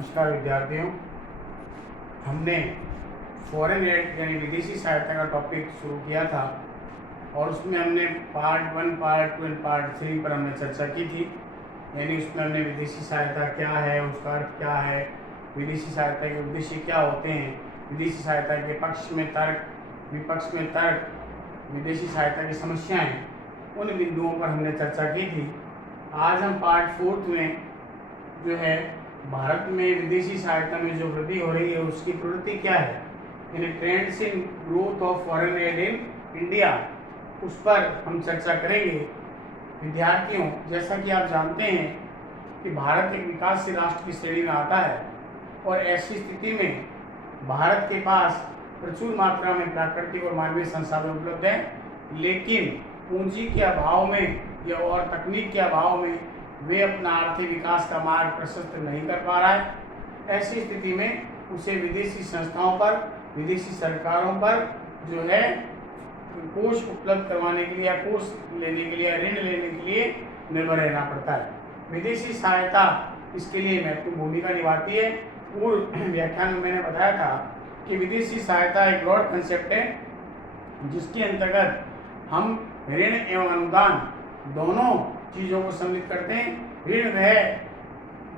नमस्कार विद्यार्थियों। हमने फॉरेन एड यानी विदेशी सहायता का टॉपिक शुरू किया था और उसमें हमने पार्ट 1, पार्ट 2 एंड पार्ट 3 पर हमने चर्चा की थी। यानी उसमें हमने विदेशी सहायता क्या है, उसका अर्थ क्या है, विदेशी सहायता के उद्देश्य क्या होते हैं, विदेशी सहायता के पक्ष में तर्क, विपक्ष में तर्क, विदेशी सहायता की समस्याएं, उन बिंदुओं पर हमने चर्चा की थी। आज हम पार्ट 4 में जो है भारत में विदेशी सहायता में जो वृद्धि हो रही है उसकी प्रवृत्ति क्या है, यानी trends in growth of foreign add in India, उस पर हम चर्चा करेंगे। विद्यार्थियों, जैसा कि आप जानते हैं कि भारत एक विकासशील राष्ट्र की श्रेणी में आता है और ऐसी स्थिति में भारत के पास प्रचुर मात्रा में प्राकृतिक और मानवीय संसाधन उपलब्ध हैं, लेकिन पूंजी के अभाव में या और तकनीक के अभाव में वे अपना आर्थिक विकास का मार्ग प्रशस्त नहीं कर पा रहा है। ऐसी स्थिति में उसे विदेशी संस्थाओं पर, विदेशी सरकारों पर जो है कोष उपलब्ध करवाने के लिए या कोष लेने के लिए या ऋण लेने के लिए निर्भर रहना पड़ता है। विदेशी सहायता इसके लिए महत्वपूर्ण भूमिका निभाती है। पूर्व व्याख्यान में मैंने बताया था कि विदेशी सहायता एक ब्रॉड कंसेप्ट है जिसके अंतर्गत हम ऋण एवं अनुदान दोनों चीज़ों को सम्मिलित करते हैं। ऋण वह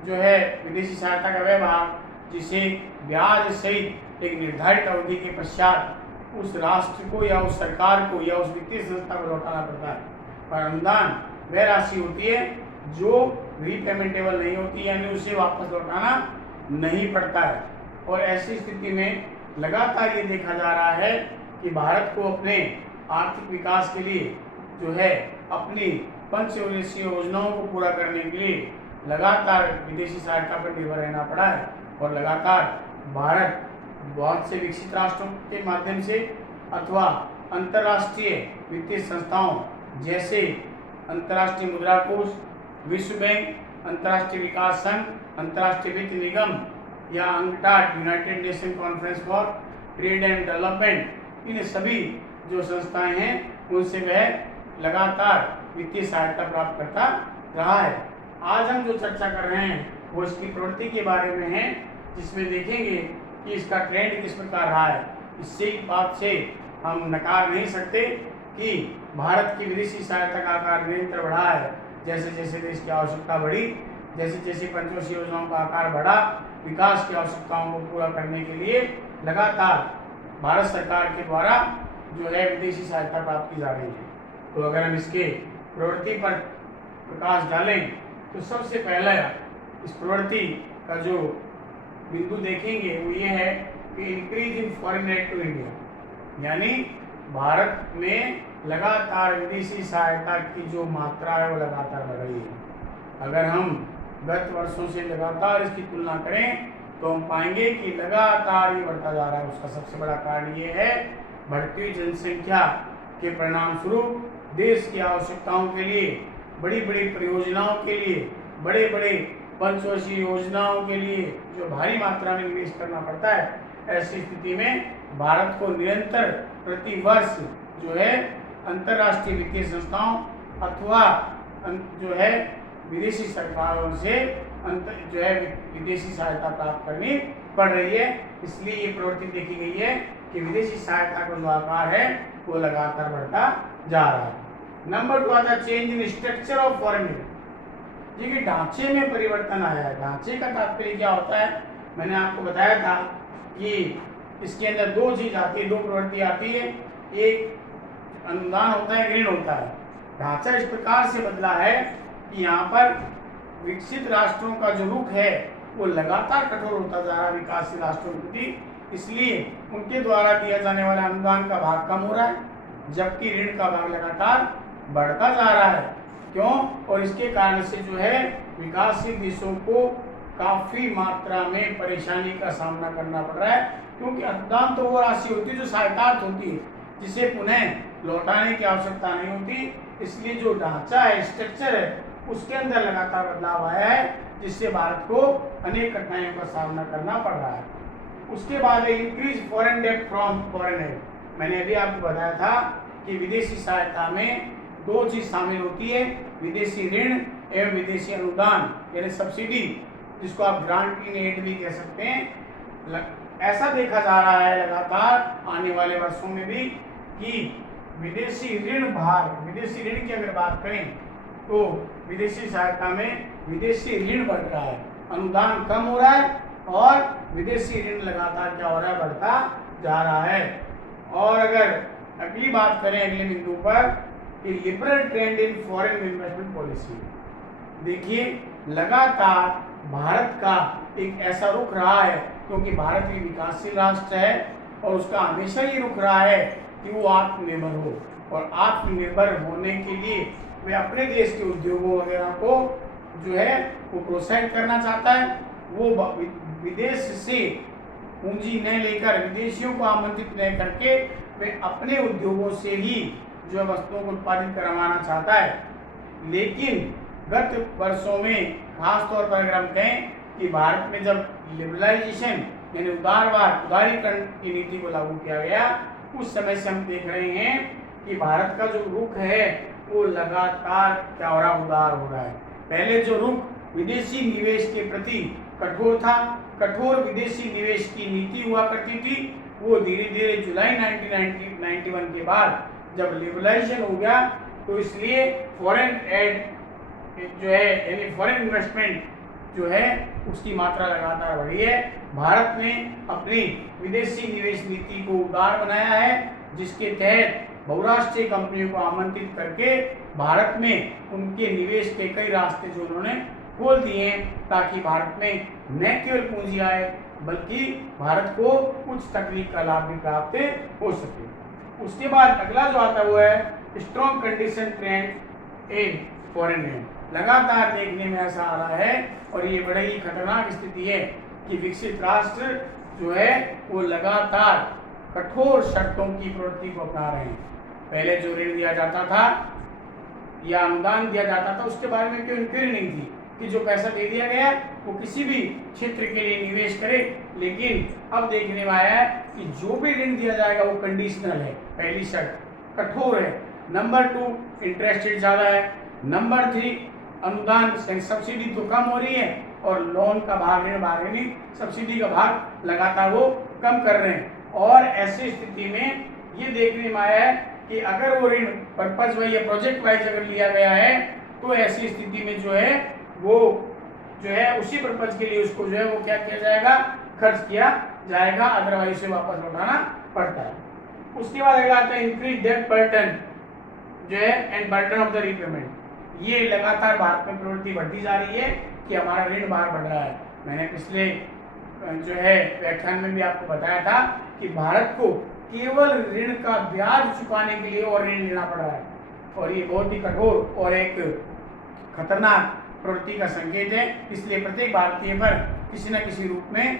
जो है विदेशी सहायता का वह भाग जिसे ब्याज सहित एक निर्धारित अवधि के पश्चात उस राष्ट्र को या उस सरकार को या उस वित्तीय संस्था को लौटाना पड़ता है, और अनुदान वह राशि होती है जो रीपेमेंटेबल नहीं होती, यानी उसे वापस लौटाना नहीं पड़ता है। और ऐसी स्थिति में लगातार ये देखा जा रहा है कि भारत को अपने आर्थिक विकास के लिए जो है अपनी पंचवर्षीय योजनाओं को पूरा करने के लिए लगातार विदेशी सहायता पर निर्भर रहना पड़ा है। और लगातार भारत बहुत से विकसित राष्ट्रों के माध्यम से अथवा अंतर्राष्ट्रीय वित्तीय संस्थाओं जैसे अंतर्राष्ट्रीय मुद्रा कोष, विश्व बैंक, अंतर्राष्ट्रीय विकास संघ, अंतर्राष्ट्रीय वित्त निगम या UNCTAD united nation conference for trade and development, इन सभी जो संस्थाएं हैं उनसे वह लगातार वित्तीय सहायता प्राप्त करता रहा है। आज हम जो चर्चा कर रहे हैं वो इसकी प्रवृत्ति के बारे में है, जिसमें देखेंगे कि इसका ट्रेंड किस प्रकार रहा है। इससे बात से हम नकार नहीं सकते कि भारत की विदेशी सहायता का आकार निरंतर बढ़ा है। जैसे जैसे देश की आवश्यकता बढ़ी, जैसे जैसे पंचवर्षीय योजनाओं का आकार बढ़ा, विकास की आवश्यकताओं को पूरा करने के लिए लगातार भारत सरकार के द्वारा जो है विदेशी सहायता प्राप्त की जा रही है। तो अगर हम इसके प्रवृत्ति पर प्रकाश डालें तो सबसे पहला इस प्रवृत्ति का जो बिंदु देखेंगे वो ये है कि increase in foreign aid to India, यानी भारत में लगातार विदेशी सहायता की जो मात्रा है वो लगातार बढ़ रही है। अगर हम गत वर्षों से लगातार इसकी तुलना करें तो हम पाएंगे कि लगातार ये बढ़ता जा रहा है। उसका सबसे बड़ा कारण ये है बढ़ती हुई जनसंख्या के परिणाम स्वरूप देश की आवश्यकताओं के लिए, बड़ी बड़ी परियोजनाओं के लिए, बड़े बड़े पंचवर्षीय योजनाओं के लिए जो भारी मात्रा में निवेश करना पड़ता है, ऐसी स्थिति में भारत को निरंतर प्रति वर्ष जो है अंतर्राष्ट्रीय वित्तीय संस्थाओं अथवा जो है विदेशी सरकारों से जो है विदेशी सहायता प्राप्त करनी पड़ रही है। इसलिए ये प्रवृत्ति देखी गई है कि विदेशी सहायता का जो आकार है वो लगातार बढ़ता जा रहा है। नंबर 2 आता है change in structure of foreign aid, जी कि ढांचे में परिवर्तन आया है। ढांचे का तात्पर्य क्या होता है, मैंने आपको बताया था कि इसके अंदर दो चीज आती है, दो प्रवृत्ति आती है, एक अनुदान होता है, ऋण होता है। ढांचा इस प्रकार से बदला है कि यहाँ पर विकसित राष्ट्रों का जो रुख है वो लगातार कठोर होता जा रहा है विकासशील राष्ट्रों के प्रति, इसलिए उनके द्वारा दिया जाने वाला अनुदान का भाग कम हो रहा है, जबकि ऋण का भाग लगातार बढ़ता जा रहा है। क्यों? और इसके कारण से जो है विकासशील देशों को काफी मात्रा में परेशानी का सामना करना पड़ रहा है, क्योंकि अनुदान तो वो राशि होती है जो सहायतार्थ होती है, जिसे पुनः लौटाने की आवश्यकता नहीं होती। इसलिए जो ढांचा है, स्ट्रक्चर है, उसके अंदर लगातार बदलाव आया है, जिससे भारत को अनेक कठिनाइयों का सामना करना पड़ रहा है। उसके बाद इंक्रीज फॉरेन डेब्ट फ्रॉम फॉरेन एड। मैंने अभी आपको बताया था कि विदेशी सहायता में दो चीज शामिल होती है, विदेशी ऋण एवं विदेशी अनुदान यानी सब्सिडी। जिसको आप ग्रांट इन एड भी कह सकते हैं, ऐसा देखा जा रहा है लगातार आने वाले वर्षों में भी कि विदेशी ऋण भार, विदेशी ऋण की अगर बात करें तो विदेशी सहायता में विदेशी ऋण बढ़ रहा है, अनुदान कम हो रहा है और विदेशी ऋण लगातार क्या हो रहा है, बढ़ता जा रहा है। और अगर अगली बात करें अगले बिंदु पर कि liberal trend in foreign investment policy, देखिए लगातार भारत का एक ऐसा रुख रहा है, क्योंकि भारत एक विकासशील राष्ट्र है और उसका हमेशा ही रुख रहा है कि वो आत्मनिर्भर हो, और आत्मनिर्भर होने के लिए वे अपने देश के उद्योगों वगैरह को जो है वो प्रोत्साहित करना चाहता है। वो विदेश से पूंजी न लेकर, विदेशियों को आमंत्रित न करके वे अपने उद्योगों से ही जो है वस्तुओं को उत्पादित करवाना चाहता है। लेकिन गत वर्षों में खास तौर पर अगर हम कहें कि भारत में जब लिबरलाइजेशन यानी उदारीकरण की नीति को लागू किया गया, उस समय से हम देख रहे हैं कि भारत का जो रुख है वो लगातार क्या हो रहा, उदार हो रहा है। पहले जो रुख विदेशी निवेश के प्रति कठोर था, कठोर विदेशी निवेश की नीति हुआ करती थी, वो धीरे धीरे जुलाई 1991 के बाद जब लिबरलाइजेशन हो गया तो इसलिए फॉरेन एड जो है यानी फॉरेन इन्वेस्टमेंट जो है उसकी मात्रा लगातार बढ़ी है। भारत ने अपनी विदेशी निवेश नीति को उदार बनाया है, जिसके तहत बहुराष्ट्रीय कंपनियों को आमंत्रित करके भारत में उनके निवेश के कई रास्ते जो उन्होंने खोल दिए हैं, ताकि भारत में न केवल पूंजी आए बल्कि भारत को उच्च तकनीक का लाभ भी प्राप्त हो सके। उसके बाद अगला जो आता हुआ है स्ट्रॉन्ग कंडीशन ट्रेंड इन फॉरेन एड, लगातार देखने में ऐसा आ रहा है और ये बड़ी ही खतरनाक स्थिति है कि विकसित राष्ट्र जो है वो लगातार कठोर शर्तों की प्रवृत्ति को अपना रहे हैं। पहले जो ऋण दिया जाता था या अनुदान दिया जाता था उसके बारे में कोई इंक्वायरी नहीं थी कि जो पैसा दे दिया गया वो किसी भी क्षेत्र के लिए निवेश करे। लेकिन अब देखने में आया है कि जो भी ऋण दिया जाएगा वो कंडीशनल है, पहली शर्त कठोर है। नंबर 2 इंटरेस्ट रेट ज़्यादा है। नंबर 3 अनुदान सब्सिडी तो कम हो रही है और लोन का भाग, ऋण भाग यानी सब्सिडी का भाग लगातार वो कम कर रहे हैं। और ऐसी स्थिति में ये देखने में आया है कि अगर वो ऋण पर्पज वाइज या प्रोजेक्ट वाइज अगर लिया गया है तो ऐसी स्थिति में जो है वो जो है उसी पर्पज के लिए उसको जो है वो क्या किया जाएगा, खर्च किया जाएगा, अदरवाइज से वापस लौटाना पड़ता है। उसके बाद अगला आता है इंक्रीज डेट बर्डन जो है and burden of the repayment. ये लगातार भारत में प्रवृत्ति बढ़ती जा रही है कि हमारा ऋण भार बढ़ रहा है। मैंने पिछले जो है व्याख्यान में भी आपको बताया था कि भारत को केवल ऋण का ब्याज चुकाने के लिए और ऋण लेना पड़ रहा है, और ये बहुत ही कठोर और एक खतरनाक प्रवृत्ति का संकेत है। इसलिए प्रत्येक भारतीय पर किसी न किसी रूप में